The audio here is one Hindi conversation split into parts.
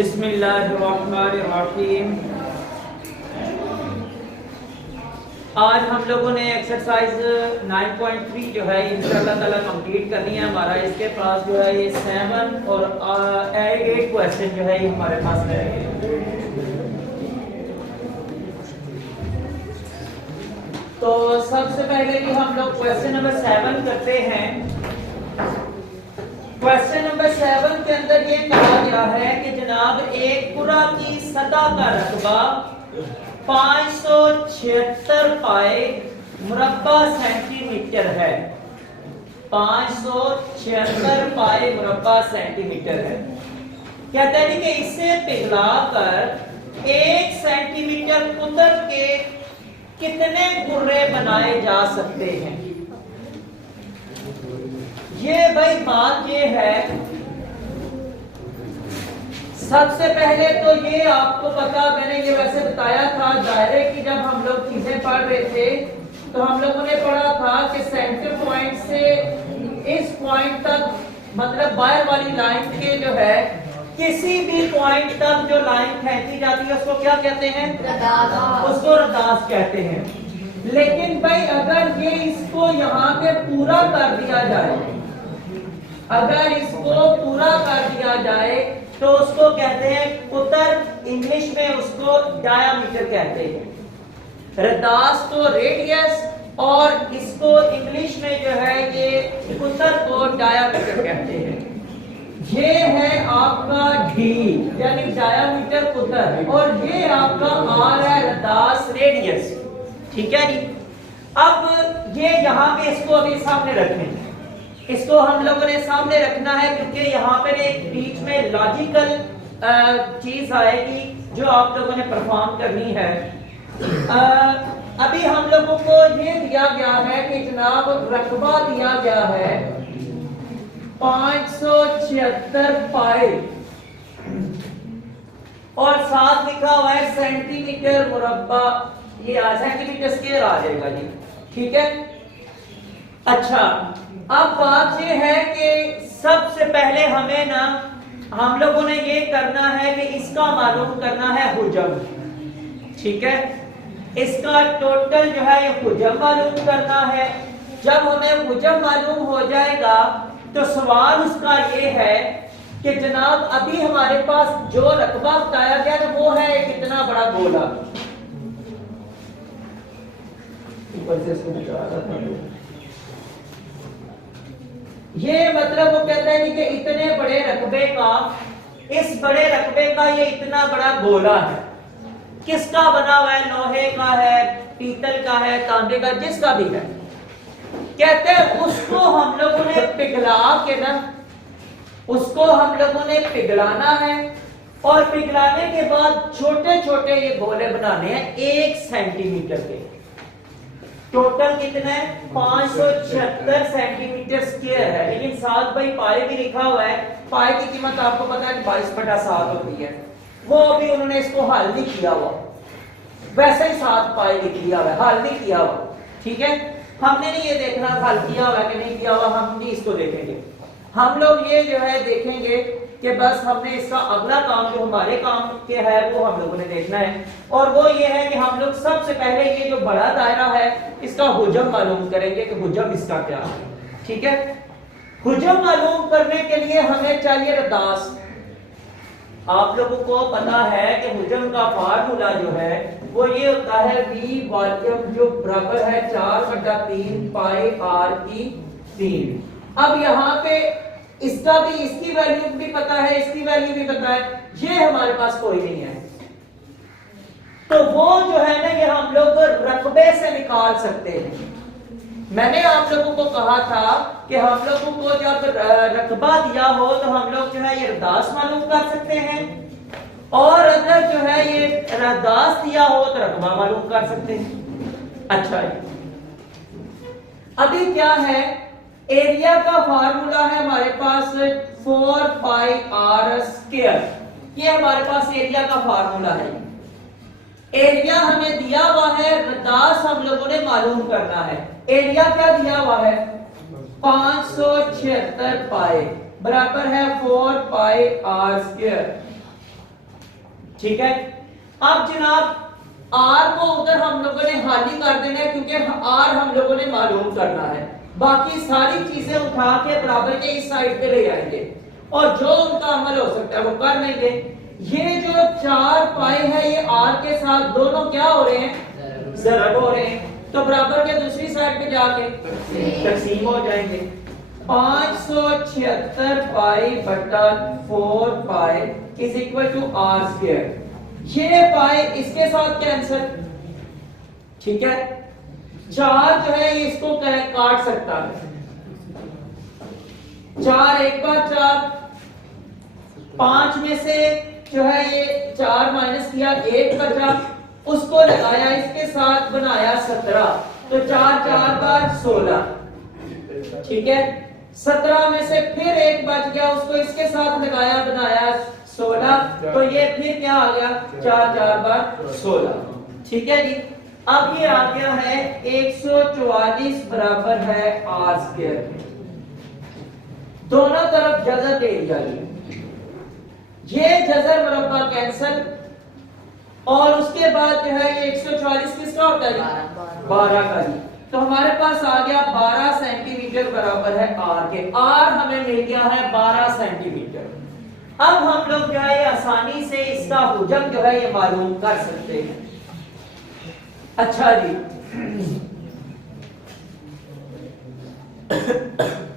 बिस्मिल्लाहिर्रहमानिर्रहीम। आज हम लोगों ने एक्सरसाइज 9.3 जो है इंशाअल्लाह ताला कंप्लीट करनी है। हमारा इसके पास जो है ये 7 और 8 क्वेश्चन जो है ये हमारे पास रहेंगे। तो सबसे पहले कि हम लोग क्वेश्चन नंबर 7 करते हैं। क्वेश्चन नंबर 7 के अंदर ये कहा गया है कि जनाब एक कुरा की सतह का रकबा 576 पाए मुरब्बा सेंटीमीटर है। 576 पाए मुरब्बा सेंटीमीटर है। कहते हैं कि इसे पिघलाकर 1 सेंटीमीटर कुतर के कितने गुर्रे बनाए जा सकते हैं। ये भाई बात ये है, सबसे पहले तो ये आपको पता, मैंने ये वैसे बताया था दायरे की जब हम लोग चीजें पढ़ रहे थे तो हम लोगों ने पढ़ा था कि सेंटर पॉइंट से इस पॉइंट तक, मतलब बाहर वाली लाइन के जो है किसी भी पॉइंट तक जो लाइन खींची जाती है उसको क्या कहते हैं? उसको रदास कहते हैं। लेकिन भाई अगर ये इसको यहाँ पे पूरा कर दिया जाए, अगर इसको पूरा कर दिया जाए तो उसको कहते हैं कुतर, इंग्लिश में उसको डायामीटर कहते हैं। रदास को रेडियस और इसको इंग्लिश में जो है ये कुतर को डायामीटर कहते हैं। ये है आपका डी यानी डायामीटर कुतर और ये आपका आर है रदास रेडियस। ठीक है जी। अब ये यहाँ पे इसको अभी सामने रखें, इसको हम लोगों ने सामने रखना है क्योंकि यहाँ पे एक बीच में लॉजिकल चीज आएगी जो आप लोगों ने परफॉर्म करनी है। अभी हम लोगों को ये दिया गया है कि जनाब रकबा दिया गया है 576 पाए और साथ लिखा हुआ है सेंटीमीटर मुरब्बा, ये सेंटीमीटर स्क्वायर आ जाएगा जी। ठीक है। अच्छा, अब बात ये है कि सबसे पहले हमें ना हम लोगों ने ये करना है कि इसका मालूम करना है हुजम। ठीक है। इसका टोटल जो है ये हुजम मालूम करना है। जब हमें हुजम मालूम हो जाएगा तो सवाल उसका ये है कि जनाब अभी हमारे पास जो रकबा बताया गया ना वो है कितना बड़ा गोला। ऊपर से इसको निकाल रहा था। ये मतलब वो कहता है कि इतने बड़े रकबे का, इस बड़े रकबे का ये इतना बड़ा गोला है। किसका बना हुआ है? लोहे का है, पीतल का है, तांबे का, जिसका भी है। कहते हैं उसको हम लोगों ने पिघला के ना, उसको हम लोगों ने पिघलाना है और पिघलाने के बाद छोटे छोटे ये गोले बनाने हैं 1 सेंटीमीटर के। टोटल कितना है? 576 सेंटीमीटर स्क्वायर है। लेकिन साथ भाई पाए भी लिखा हुआ है। पाए की कीमत आपको पता है 22/7 होती है। वो अभी उन्होंने इसको हल नहीं किया हुआ, वैसे ही 7 पाए लिख लिया हुआ है, हल नहीं किया हुआ। ठीक है। हमने नहीं ये देखना हल किया हुआ कि नहीं किया हुआ, हम नहीं इसको देखेंगे। हम लोग ये जो है देखेंगे कि बस हमने इसका अगला काम जो हमारे काम के है वो हम लोगों ने देखना है। और वो ये है कि हम लोग सबसे पहले ये जो बड़ा दायरा है इसका हुजम मालूम करेंगे कि हुजम इसका क्या है। ठीक है। हुजम मालूम करने के लिए हमें चाहिए रदास। आप लोगों को पता है कि हुजम का फार्मूला जो है वो ये होता है V वॉल्यूम जो बराबर है 4/3 पाई r की 3। अब यहाँ पे इसका भी, इसकी वैल्यू भी पता है, इसकी वैल्यू भी पता है, ये हमारे पास कोई नहीं है। तो वो जो है ना ये हम लोग रकबे से निकाल सकते हैं। मैंने आप लोगों को कहा था कि हम लोगों को जब रकबा दिया हो तो हम लोग जो है ये रदास मालूम कर सकते हैं और अगर जो है ये रदास दिया हो तो रकबा मालूम कर सकते हैं। अच्छा, अभी क्या है, एरिया का फार्मूला है हमारे पास 4 पाई r स्क्वायर। ये हमारे पास एरिया का फार्मूला है। एरिया हमें दिया हुआ है, रदास हम लोगों ने मालूम करना है। एरिया क्या दिया हुआ है? 576 पाई बराबर है 4 पाई r स्क्वायर। ठीक है। अब जनाब आर को उधर हम लोगों ने हाली कर देना है, क्योंकि आर हम लोगों ने मालूम करना है। बाकी सारी चीजें उठा के बराबर के इस साइड पे ले आएंगे और जो उनका अमल हो सकता है वो कर लेंगे। ये जो 4 पाई है ये आर के साथ दोनों क्या हो रहे हैं, ज़रब हो रहे हैं, तो बराबर के दूसरी साइड पे जाके तकसीम हो जाएंगे। 576 पाई बटा 4 pi is equal to r square. ये पाई इसके साथ कैंसिल, ठीक है। 4 जो है ये इसको काट सकता है, 4 एक बार 4, 5 में से जो है ये 4 माइनस किया 1 बचा, उसको लगाया इसके साथ बनाया 17, तो 4 4 बार 16, ठीक है। 17 में से फिर 1 बच गया, उसको इसके साथ लगाया बनाया 16, तो ये फिर क्या आ गया 4 4 बार 16, ठीक है जी। अब ये आ गया है 144 बराबर है आर स्क्वायर। दोनों तरफ जजर दे दिया, ये जजर मुरब्बा कैंसल, और उसके बाद जो है ये 144 किसका होता है, 12 का जी। तो हमारे पास आ गया 12 सेंटीमीटर बराबर है आर के। आर हमें मिल गया है 12 सेंटीमीटर। अब हम लोग जो है ये आसानी से इसका हुजम जो है ये मालूम कर सकते हैं। अच्छा जी,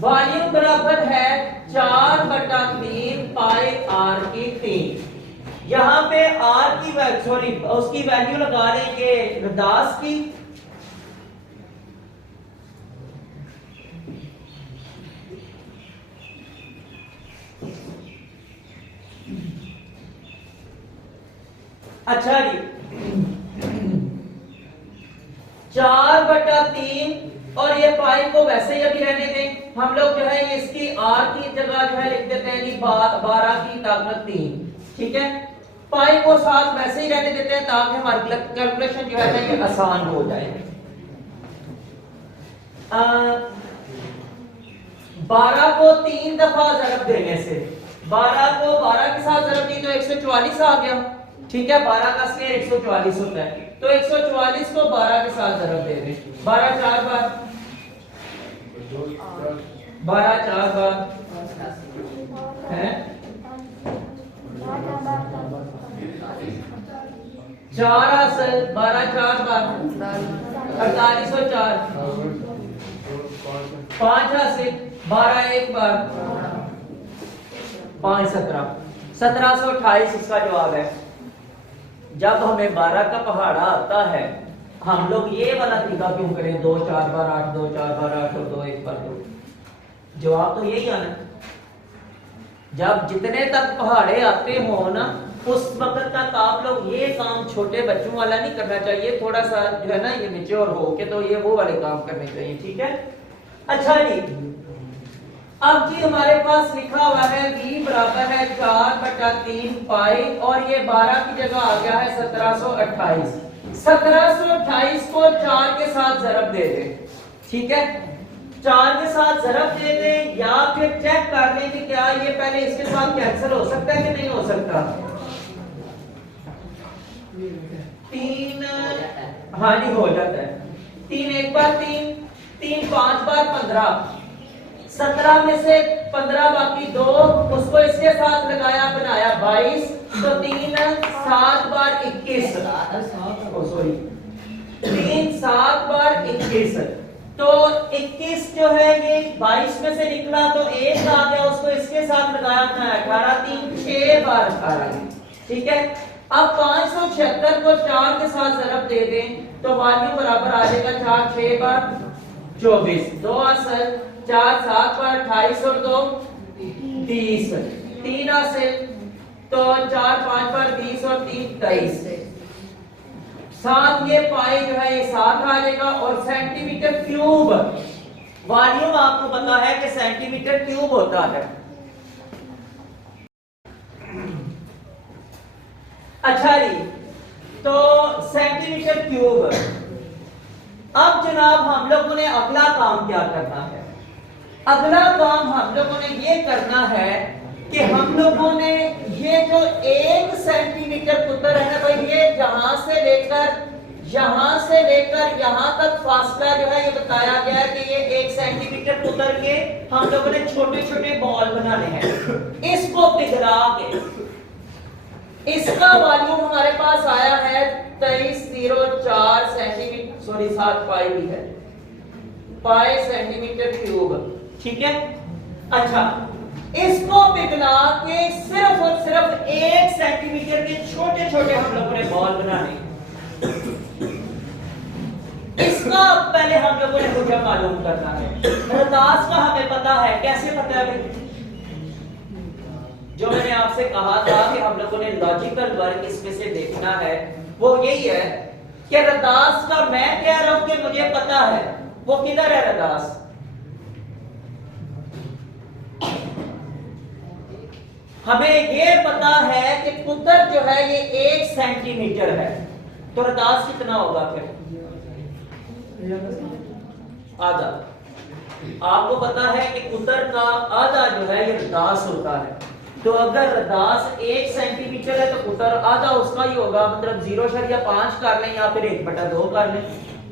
वॉल्यूम बराबर है 4/3 पाई आर की 3। यहां पे आर की सॉरी उसकी वैल्यू लगा लेंगे रदास की, अच्छा जी 4/3, और ये पाई को वैसे ही अभी रहने दें। हम लोग जो है ये इसकी आर की जगह जो है लिख देते हैं 12 की ताकत 3, ठीक है। पाई को साथ वैसे ही रहने देते हैं ताकि हमारी कैलकुलेशन जो है ये आसान हो जाए। 12 को 3 दफा ज़रब देने से 12 को 12 के साथ ज़रब दी तो 144 आ गया, ठीक है। 12 का स्क्वायर 144 होता है, तो 144 को 12 के साथ ज़रब दे दें। 12 4 बार 12 4 बार है 4 असल 12 4 बार 4804, 5 असल 12 एक बार 5 17 1728 इसका जवाब है। जब हमें 12 का पहाड़ा आता है हम लोग ये वाला तरीका क्यों करें 2 4 बार 8 2 4 बार 8 और 2 1 बार 2, जवाब तो यही आना। जब जितने तक पहाड़े आते हो ना उस वक्त तक आप लोग ये काम छोटे बच्चों वाला नहीं करना चाहिए, थोड़ा सा जो है ना ये मैच्योर हो के तो ये वो वाले काम करने चाहिए, ठीक है। अच्छा जी, अब जी हमारे पास लिखा हुआ है v बराबर है 4/3 पाई, और ये 12 की जगह आ गया है 1728। 1728 को 4 के साथ ज़रब दे दे, ठीक है। 4 के साथ ज़रब दे दे या फिर चेक कर लें कि क्या ये पहले इसके साथ कैंसिल हो सकता है कि नहीं हो सकता। 3 हाँ जी हो जाता है, 3 एक बार 3 3 5 बार 15, 17 में से 15 बाकी 2, उसको इसके साथ लगाया बनाया 22, तो 3 7 बार 21, सॉरी 3 7 बार 21, तो 21 जो है ये 22 में से निकला तो 1 आ गया, उसको इसके साथ लगाया बनाया 18 3 6 बार 18, ठीक है। अब 576 को 4 के साथ ज़रब दे दें तो वॉल्यूम बराबर आ जाएगा 4 6 बार 24, 2 असल 4 7 बार 28 और 2 30, 3 असल तो 4 5 बार 20 और 3 23, साथ ये पाई जो है ये साथ आ जाएगा, और सेंटीमीटर क्यूब वॉल्यूम आपको पता है कि सेंटीमीटर क्यूब होता है। अच्छा जी, तो सेंटीमीटर क्यूब। अब जनाब हम लोगों ने अगला काम क्या करना है, अगला काम हम लोगों ने ये करना है कि हम लोगों ने ये जो 1 सेंटीमीटर सेंटीमीटर कुतर है ना भाई, ये यहां से लेकर यहां तक फासला जो है ये बताया गया है कि ये 1 सेंटीमीटर कुतर के हम लोगों ने छोटे छोटे बॉल बनाने हैं। इसको पिघला के इसका वॉल्यूम हमारे पास आया है 2304 सेंटीमीटर, सॉरी 7 पाई भी है, पाई सेंटीमीटर क्यूब, ठीक है। अच्छा, इसको पिघला के सिर्फ और सिर्फ 1 सेंटीमीटर के छोटे छोटे हम लोगों ने बॉल बनाने। इसका पहले हम लोगों ने मुझे मालूम करना है। रदास का हमें पता है, कैसे पता है भाई? जो मैंने आपसे कहा था कि हम लोगों ने लॉजिकल वर्क इसमें से देखना है, वो यही है कि रदास का मैं कह रहा हूं कि मुझे पता है, वो किधर है रदास? हमें ये पता है कि कुतर जो है ये 1 सेंटीमीटर है, तो रदास कितना होगा फिर? आधा। आपको पता है कि कुतर का आधा जो है ये रदास होता है, तो अगर रदास 1 सेंटीमीटर है तो कुतर आधा उसका ही होगा, मतलब 0.5 कर लें या फिर 1/2 कर लें,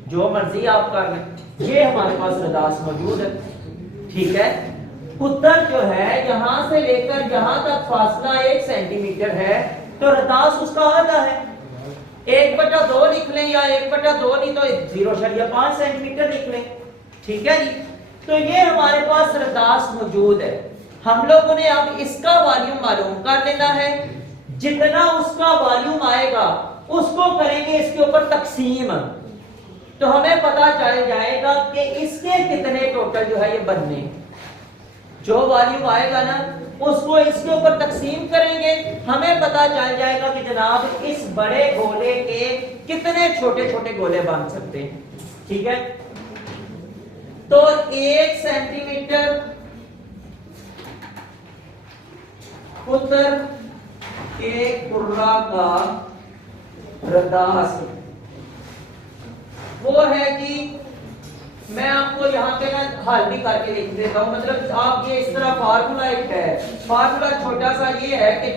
जो मर्जी आप कर लें। ये हमारे पास रदास मौजूद है, ठीक है। कुतर जो है यहां से लेकर यहां तक फासला 1 सेंटीमीटर है, तो रदास उसका आधा है। 1/2 लिख लें या 1/2 नहीं तो 0.5 सेंटीमीटर लिख लें, ठीक है जी। तो ये हमारे पास रदास मौजूद है। हम लोगों ने अब इसका वॉल्यूम मालूम कर लेना है। जितना उसका वॉल्यूम आएगा उसको करेंगे इसके ऊपर तकसीम, तो हमें पता चल जाएगा कि इसके कितने टोटल जो है ये बनने। जो वॉल्यूम आएगा ना उसको इसके ऊपर तकसीम करेंगे, हमें पता चल जाएगा कि जनाब इस बड़े गोले के कितने छोटे छोटे गोले बन सकते हैं, ठीक है। तो 1 सेंटीमीटर कुतर के कुर्रा का रदास वो है कि मैं आपको यहाँ पे ना हल भी करके लिख देता हूँ, मतलब आप ये इस तरह फार्मूला एक है, फार्मूला छोटा सा ये है कि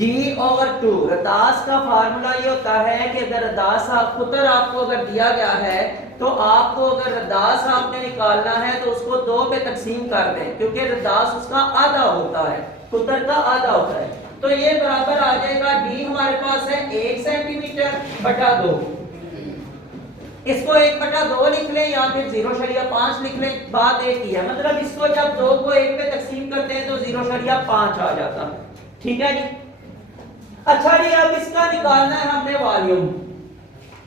d/2 रदास का फार्मूला ये होता है कि अगर रदास कुतर आपको अगर दिया गया है तो आपको अगर रदास आपने निकालना है तो उसको 2 पे तकसीम कर दें, क्योंकि रदास उसका आधा होता है, कुतर का आधा होता है। तो ये बराबर आ जाएगा d हमारे पास है 1 सेंटीमीटर बटा 2, इसको 1/2 लिख लें या फिर 0.5 लिख लें, बात एक ही है। मतलब इसको जब 2 को 1 पे तकसीम करते हैं तो 0.5 आ जाता है, ठीक है जी। अच्छा जी, अब इसका निकालना है हमने वॉल्यूम।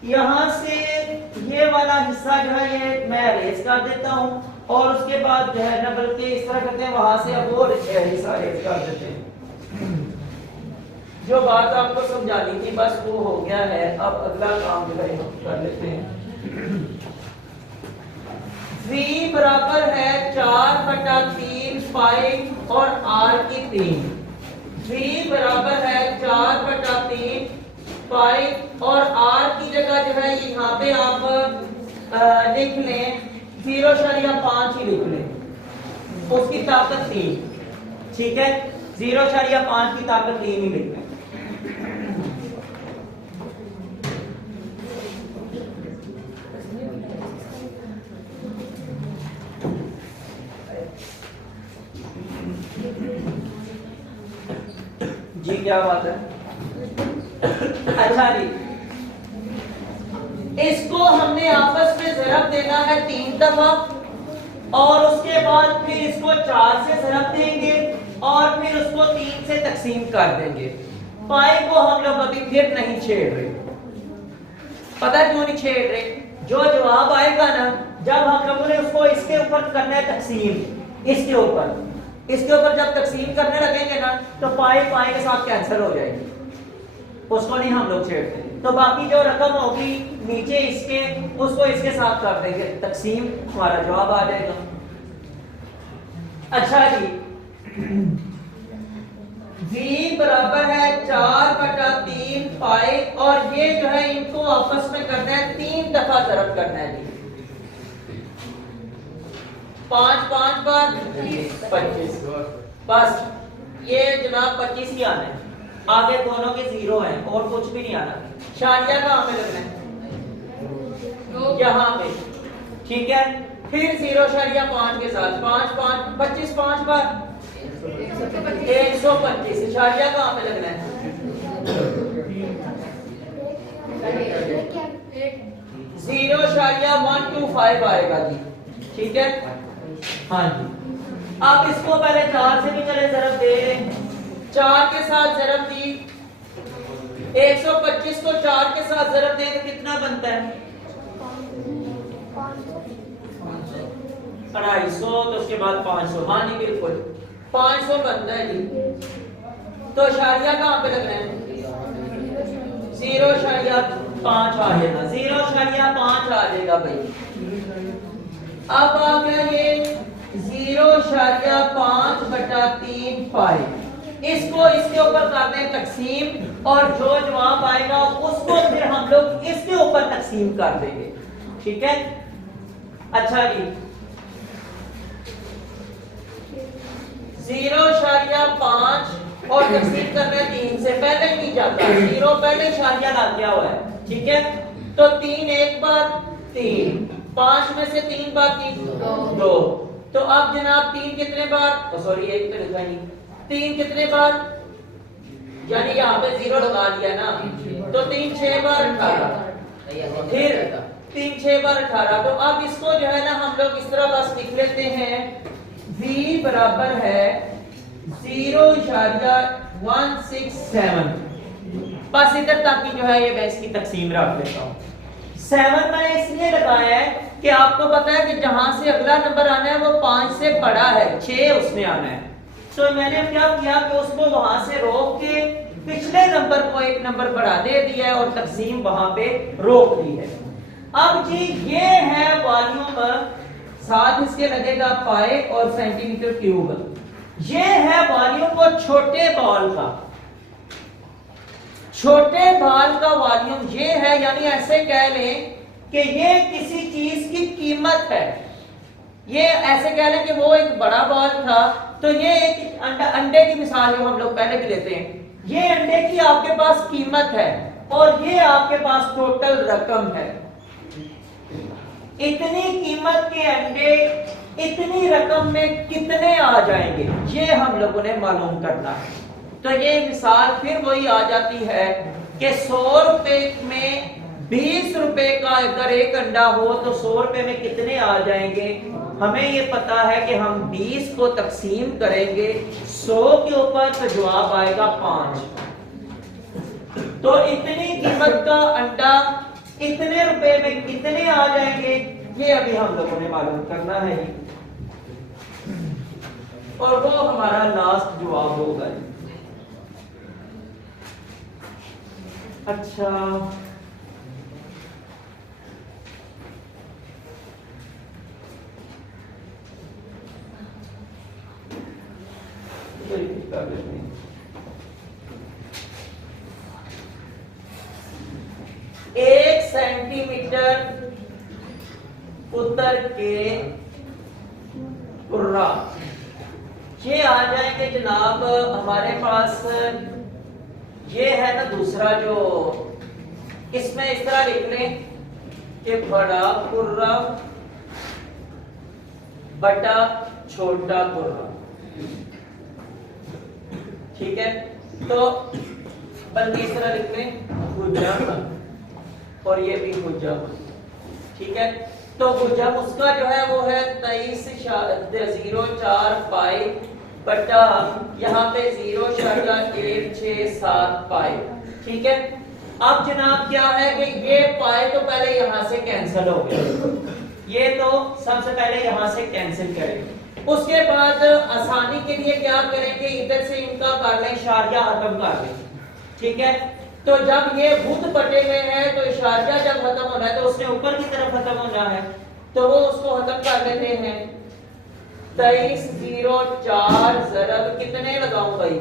यहां से ये वाला हिस्सा जो है ये मैं अरेज कर देता हूं, और उसके बाद जो है ना बल्कि इस तरह करते हैं, वहां से अब वो हिस्सा अरेज कर देते हैं। जो बात आपको समझानी थी बस वो हो गया है। अब अगला काम जो है कर लेते हैं। V बराबर है 4/3 पाई और R की 3। V बराबर है 4/3 पाई और R की जगह जो है यहाँ पे आप लिख लें 0.5 ही लिख लें, उसकी ताकत 3, ठीक है। 0.5 की ताकत 3 ही लिख लें। जी क्या बात है। अच्छा जी, इसको हमने आपस में ज़रब देना है 3 दफा, और उसके बाद फिर इसको 4 से ज़रब देंगे और फिर उसको 3 से तकसीम कर देंगे। पाई को हम लोग अभी फिर नहीं छेड़ रहे। पता क्यों नहीं छेड़ रहे? जो जवाब आएगा ना, जब हम लोगों ने उसको इसके ऊपर करना है तकसीम, इसके ऊपर जब तकसीम करने लगेंगे ना तो पाई के साथ कैंसिल हो जाएगी, उसको नहीं हम लोग छेड़ते। तो बाकी जो रकम होगी नीचे इसके, उसको इसके साथ कर देंगे तकसीम, हमारा जवाब आ जाएगा। अच्छा जी, V बराबर है 4/3 पाई, और ये जो है इनको आपस में करना है 3 दफा ज़रब करना है जी। 5 5 बार 25, बस ये जनाब 25 ही आना है, आगे दोनों के 0 हैं और कुछ भी नहीं आना। शारिया कहाँ पे लगना है? यहाँ पे, ठीक है। फिर 0.5 के साथ 5 5 25 5 बार 125। शारिया कहाँ पे लगना है? 0.125 आएगा जी, ठीक है। हाँ जी, आप इसको पहले 4 से भी चले जरब दे, 4 के साथ जरब दी, 125 को 4 के साथ जरब दे तो कितना बनता है? 250, तो उसके बाद 500। हाँ जी बिल्कुल 500 बनता है जी। तो शारिया कहाँ पे लगना है? 0.5 आ जाएगा, 0.5 आ जाएगा भाई। अब आ गया ये 0.5/3 पाई। इसको इसके ऊपर करते हैं तकसीम, और जो जवाब आएगा उसको फिर हम लोग इसके ऊपर तकसीम कर देंगे, ठीक है। अच्छा जी, 0.5 और तकसीम कर रहे हैं 3 से, पहले ही नहीं जाता, 0 पहले इशारिया लग गया हुआ है, ठीक है। तो 3 एक बार 3, 5 में से 3 बार 3 2। तो अब जनाब 3 कितने बार, सॉरी 1 तो लिखा नहीं, 3 कितने बार, यानी यहाँ पे 0 लगा दिया ना, तो 3 6 बार 18, फिर 3 6 बार 18। तो अब इसको जो है ना हम लोग इस तरह बस लिख लेते हैं, v बराबर है 0.167। बस इधर तक की जो है ये मैं इसकी तकसीम रख देता हूँ। 7 मैंने इसलिए लगाया है कि आपको पता है कि जहां से अगला नंबर आना है वो 5 से बड़ा है, 6 उसमें आना है। तो मैंने क्या किया कि उसको वहां से रोक के पिछले नंबर को 1 नंबर बढ़ा दे दिया है और तकसीम वहां पे रोक दी है। अब जी ये है वॉल्यूम, साथ इसके लगेगा पाई और सेंटीमीटर क्यूब। ये है वॉल्यूम वो छोटे बॉल का, छोटे बॉल का वॉल्यूम ये है, यानी ऐसे कह लें कि ये किसी चीज की कीमत है। ये ऐसे कह लें कि वो एक बड़ा बॉल था, तो ये एक अंडे की मिसाल जो हम लोग पहले भी लेते हैं, ये अंडे की आपके पास कीमत है और ये आपके पास टोटल रकम है। इतनी कीमत के अंडे इतनी रकम में कितने आ जाएंगे, ये हम लोगों ने मालूम करना है। तो ये मिसाल फिर वही आ जाती है कि 100 रुपए में 20 रुपए का अगर एक अंडा हो तो 100 रुपए में कितने आ जाएंगे। हमें ये पता है कि हम 20 को तकसीम करेंगे 100 के ऊपर तो जवाब आएगा 5। तो इतनी कीमत का अंडा इतने रुपए में कितने आ जाएंगे, ये अभी हम लोगों ने मालूम करना है, और वो हमारा लास्ट जवाब होगा। अच्छा, एक सेंटीमीटर उत्तर के कुर्रा, ये आ जाएंगे जनाब हमारे पास। ये है ना दूसरा, जो इसमें इस तरह लिख लें कि बड़ा कुर्रा बटा छोटा कुर्रा, ठीक है। तो बल्कि इस तरह लिख लें भुजा, और ये भी भुजा, ठीक है। तो भुजा उसका जो है वो है 23.04 पाई बटा यहाँ पे 0.167 पाई, ठीक है। अब जनाब क्या है कि ये पाई तो पहले यहाँ से कैंसिल हो गया, ये तो सबसे पहले यहाँ से कैंसिल करेंगे। उसके बाद आसानी के लिए क्या करेंगे, इधर से इनका कर लें इशारिया खत्म कर लें, ठीक है। तो जब ये बुध बटे में है तो इशारिया जब खत्म होना है तो उसने ऊपर की तरफ खत्म होना है, तो वो उसको खत्म कर लेते हैं। 23.04 जरब कितने लगाऊं भाई,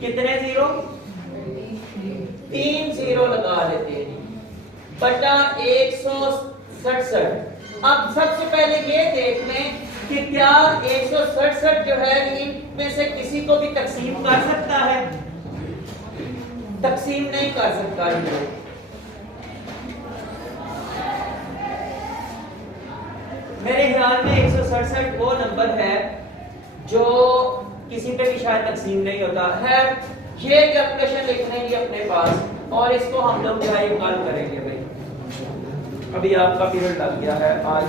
कितने 0, 3 0 लगा लेते हैं, बटा 167। अब सबसे पहले ये देख लें कि क्या 167 जो है इनमें से किसी को भी तकसीम कर सकता है? तकसीम नहीं कर सकता है। मेरे ख्याल में 167 वो नंबर है जो किसी पे भी शायद तकसीम नहीं होता है। ये कैलकुलेशन लिख लेंगे अपने पास और इसको हम लोग जो है कल करेंगे भाई। अभी आपका पीरियड लग गया है आज।